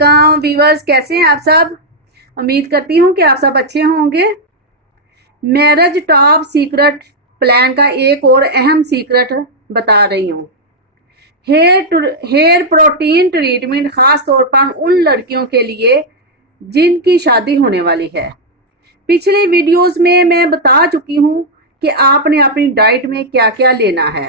वालेकुम व्यूवर्स, कैसे हैं आप सब। उम्मीद करती हूँ कि आप सब अच्छे होंगे। मैरिज टॉप सीक्रेट प्लान का एक और अहम सीक्रेट बता रही हूँ। हेयर प्रोटीन ट्रीटमेंट खास तौर पर उन लड़कियों के लिए जिनकी शादी होने वाली है। पिछले वीडियोस में मैं बता चुकी हूँ कि आपने अपनी डाइट में क्या क्या लेना है,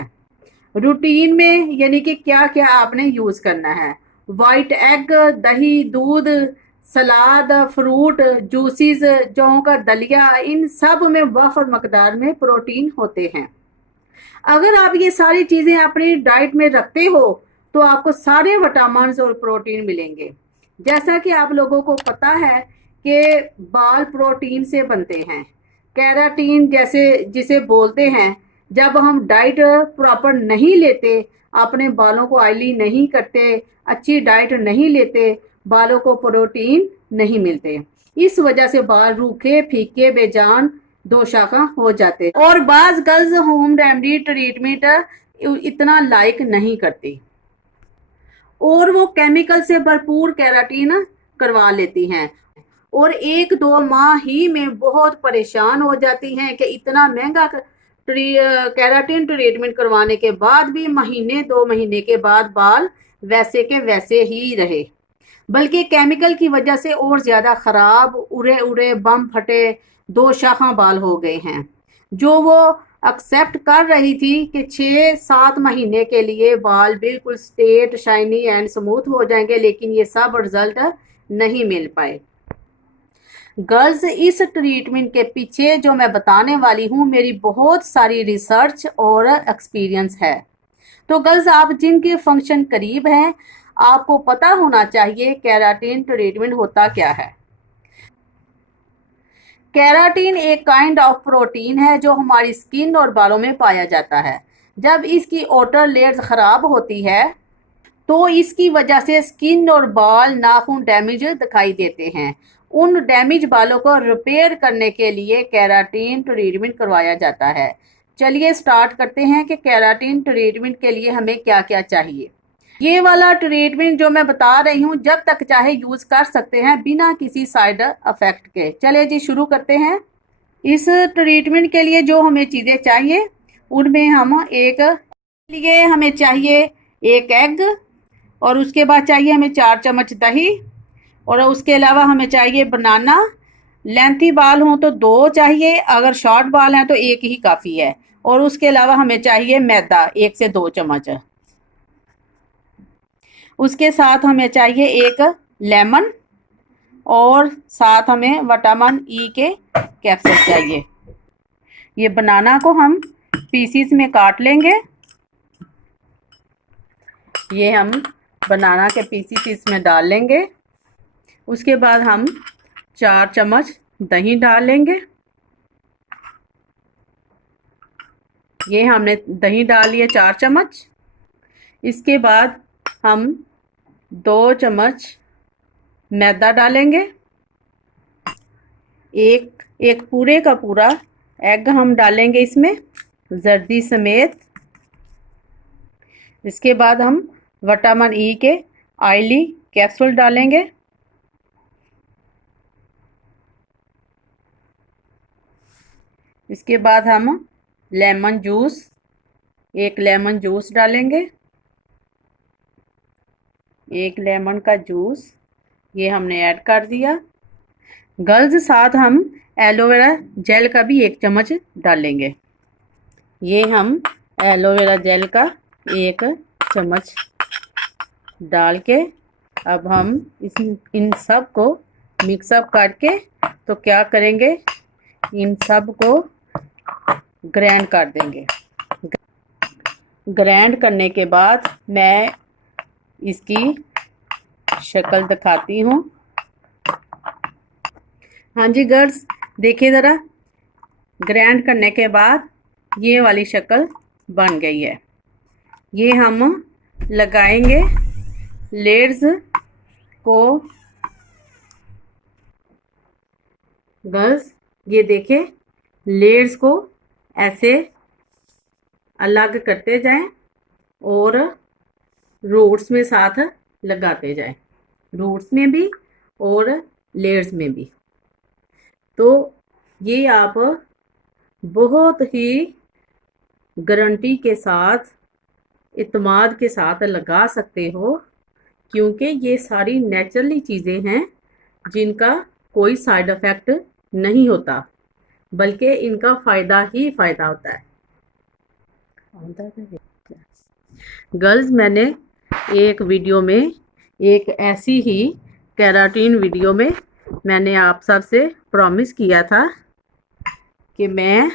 रूटीन में यानी कि क्या क्या आपने यूज करना है। वाइट एग, दही, दूध, सलाद, फ्रूट, जूसेस, जौ का दलिया, इन सब में वफर मकदार में प्रोटीन होते हैं। अगर आप ये सारी चीजें अपनी डाइट में रखते हो तो आपको सारे विटामिन और प्रोटीन मिलेंगे। जैसा कि आप लोगों को पता है कि बाल प्रोटीन से बनते हैं, कैराटीन जैसे जिसे बोलते हैं। जब हम डाइट प्रॉपर नहीं लेते, अपने बालों को ऑयली नहीं करते, अच्छी डाइट नहीं लेते, बालों को प्रोटीन नहीं मिलते। इस वजह से बाल रूखे, फीके, बेजान, दो शाखा हो जाते और बाज गर्ल्स होम रेमेडी ट्रीटमेंट इतना लाइक नहीं करती और वो केमिकल से भरपूर केराटिन करवा लेती हैं और एक दो माह ही में बहुत परेशान हो जाती हैं कि इतना महंगा केराटिन ट्रीटमेंट करवाने के बाद भी महीने दो महीने के बाद बाल वैसे के वैसे ही रहे, बल्कि केमिकल की वजह से और ज्यादा खराब, उड़े उड़े बम फटे, दो शाखा बाल हो गए हैं। जो वो एक्सेप्ट कर रही थी कि 6-7 महीने के लिए बाल बिल्कुल स्ट्रेट, शाइनी एंड स्मूथ हो जाएंगे, लेकिन ये सब रिजल्ट नहीं मिल पाए। गर्ल्स, इस ट्रीटमेंट के पीछे जो मैं बताने वाली हूँ, मेरी बहुत सारी रिसर्च और एक्सपीरियंस है। तो गर्ल्स, आप जिनके फंक्शन करीब हैं, आपको पता होना चाहिए केराटिन ट्रीटमेंट होता क्या है। केराटिन एक काइंड ऑफ प्रोटीन है जो हमारी स्किन और बालों में पाया जाता है। जब इसकी आउटर लेयर्स खराब होती है तो इसकी वजह से स्किन और बाल, नाखून डैमेज दिखाई देते हैं। उन डैमेज बालों को रिपेयर करने के लिए केराटिन ट्रीटमेंट करवाया जाता है। चलिए स्टार्ट करते हैं कि केराटिन ट्रीटमेंट के लिए हमें क्या क्या चाहिए। ये वाला ट्रीटमेंट जो मैं बता रही हूँ, जब तक चाहे यूज कर सकते हैं बिना किसी साइड इफेक्ट के। चलिए जी शुरू करते हैं। इस ट्रीटमेंट के लिए जो हमें चीजें चाहिए उनमें हम लिए हमें चाहिए एक एग, और उसके बाद चाहिए हमें 4 चम्मच दही, और उसके अलावा हमें चाहिए बनाना। लेंथी बाल हो तो 2 चाहिए, अगर शॉर्ट बाल हैं तो एक ही काफ़ी है। और उसके अलावा हमें चाहिए मैदा 1 से 2 चम्मच। उसके साथ हमें चाहिए एक लेमन, और साथ हमें विटामिन ई के कैप्सूल चाहिए। ये बनाना को हम पीसीस में काट लेंगे। ये हम बनाना के पीसीस इसमें डाल लेंगे। उसके बाद हम 4 चम्मच दही डाल लेंगे। ये हमने दही डाल लिए 4 चम्मच। इसके बाद हम 2 चम्मच मैदा डालेंगे। एक पूरे का पूरा एग हम डालेंगे इसमें, जर्दी समेत। इसके बाद हम विटामिन ई के ऑयली कैप्सूल डालेंगे। इसके बाद हम लेमन जूस, एक लेमन जूस डालेंगे। एक लेमन का जूस ये हमने ऐड कर दिया। गर्ल्स, साथ हम एलोवेरा जेल का भी 1 चम्मच डालेंगे। ये हम एलोवेरा जेल का 1 चम्मच डाल के अब हम इन सब को मिक्सअप करके तो क्या करेंगे, इन सब को ग्राइंड कर देंगे। ग्राइंड करने के बाद मैं इसकी शक्ल दिखाती हूँ। हाँ जी गर्ल्स, देखिए ज़रा, ग्राइंड करने के बाद ये वाली शक्ल बन गई है। ये हम लगाएंगे लेयर्स को। गर्ल्स, ये देखें, लेयर्स को ऐसे अलग करते जाएं और रूट्स में साथ लगाते जाएं। रूट्स में भी और लेयर्स में भी। तो ये आप बहुत ही गारंटी के साथ, इत्मीनान के साथ लगा सकते हो, क्योंकि ये सारी नेचुरली चीज़ें हैं जिनका कोई साइड इफ़ेक्ट नहीं होता, बल्कि इनका फ़ायदा ही फ़ायदा होता है। गर्ल्स, मैंने एक वीडियो में, एक ऐसी ही केराटिन वीडियो में मैंने आप सब से प्रॉमिस किया था कि मैं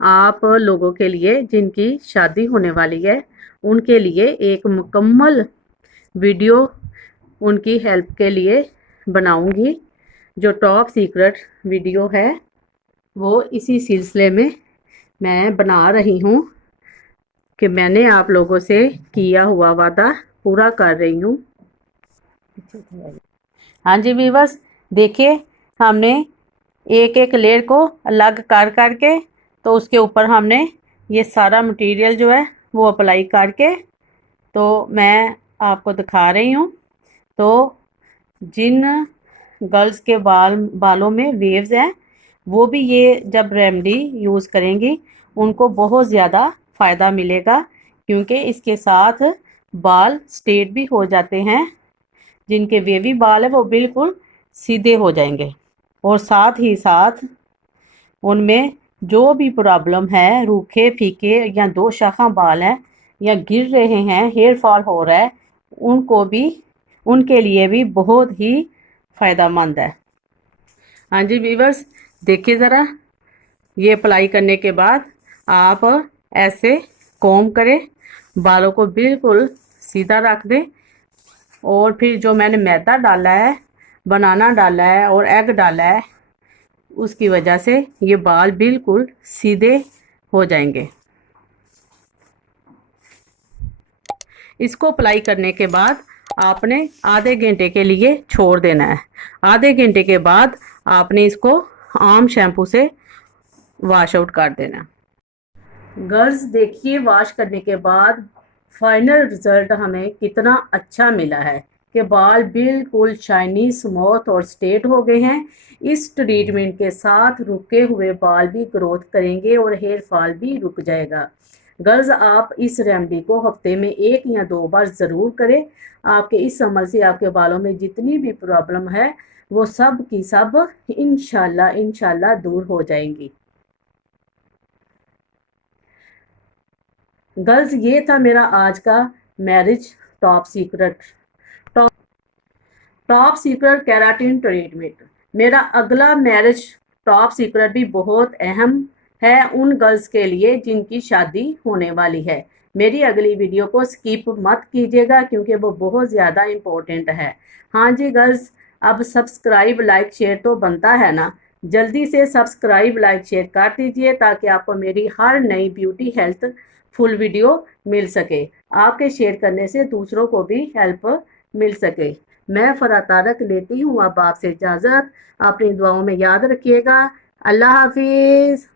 आप लोगों के लिए जिनकी शादी होने वाली है उनके लिए एक मुकम्मल वीडियो उनकी हेल्प के लिए बनाऊंगी। जो टॉप सीक्रेट वीडियो है वो इसी सिलसिले में मैं बना रही हूँ कि मैंने आप लोगों से किया हुआ वादा पूरा कर रही हूँ। हाँ जी व्यूअर्स, देखिए हमने एक एक लेयर को अलग कर करके तो उसके ऊपर हमने ये सारा मटेरियल जो है वो अप्लाई करके तो मैं आपको दिखा रही हूँ। तो जिन गर्ल्स के बालों में वेव्स हैं वो भी ये जब रेमेडी यूज़ करेंगी उनको बहुत ज़्यादा फ़ायदा मिलेगा, क्योंकि इसके साथ बाल स्ट्रेट भी हो जाते हैं। जिनके वेवी बाल है वो बिल्कुल सीधे हो जाएंगे, और साथ ही साथ उनमें जो भी प्रॉब्लम है, रूखे फीके या दो शाखा बाल हैं या गिर रहे हैं, हेयर फॉल हो रहा है, उनको भी, उनके लिए भी बहुत ही फ़ायदेमंद है। हाँ जी व्यूअर्स, देखिए ज़रा, ये अप्लाई करने के बाद आप ऐसे कॉम्ब करें, बालों को बिल्कुल सीधा रख दें, और फिर जो मैंने मैदा डाला है, बनाना डाला है और एग डाला है, उसकी वजह से ये बाल बिल्कुल सीधे हो जाएंगे। इसको अप्लाई करने के बाद आपने आधे घंटे के लिए छोड़ देना है। आधे घंटे के बाद आपने इसको आम शैम्पू से वॉश आउट कर देना। गर्ल्स देखिए, वॉश करने के बाद फाइनल रिजल्ट हमें कितना अच्छा मिला है कि बाल बिल्कुल शाइनी, स्मूथ और स्ट्रेट हो गए हैं। इस ट्रीटमेंट के साथ रुके हुए बाल भी ग्रोथ करेंगे और हेयर फॉल भी रुक जाएगा। गर्ल्स, आप इस रेमेडी को हफ्ते में 1 या 2 बार ज़रूर करें। आपके इस अमल से आपके बालों में जितनी भी प्रॉब्लम है वो सब की सब इंशाल्लाह दूर हो जाएंगी। गर्ल्स, ये था मेरा आज का marriage top secret keratin treatment. मेरा अगला मैरिज टॉप सीक्रेट भी बहुत अहम है उन गर्ल्स के लिए जिनकी शादी होने वाली है। मेरी अगली वीडियो को स्किप मत कीजिएगा, क्योंकि वो बहुत ज़्यादा इम्पोर्टेंट है। हाँ जी गर्ल्स, अब सब्सक्राइब, लाइक, शेयर तो बनता है ना। जल्दी से सब्सक्राइब, लाइक, शेयर कर दीजिए ताकि आपको मेरी हर नई ब्यूटी हेल्थ फुल वीडियो मिल सके। आपके शेयर करने से दूसरों को भी हेल्प मिल सके। मैं फराह तारक लेती हूँ अब आपसे इजाज़त। अपनी दुआओं में याद रखिएगा। अल्लाह हाफिज़।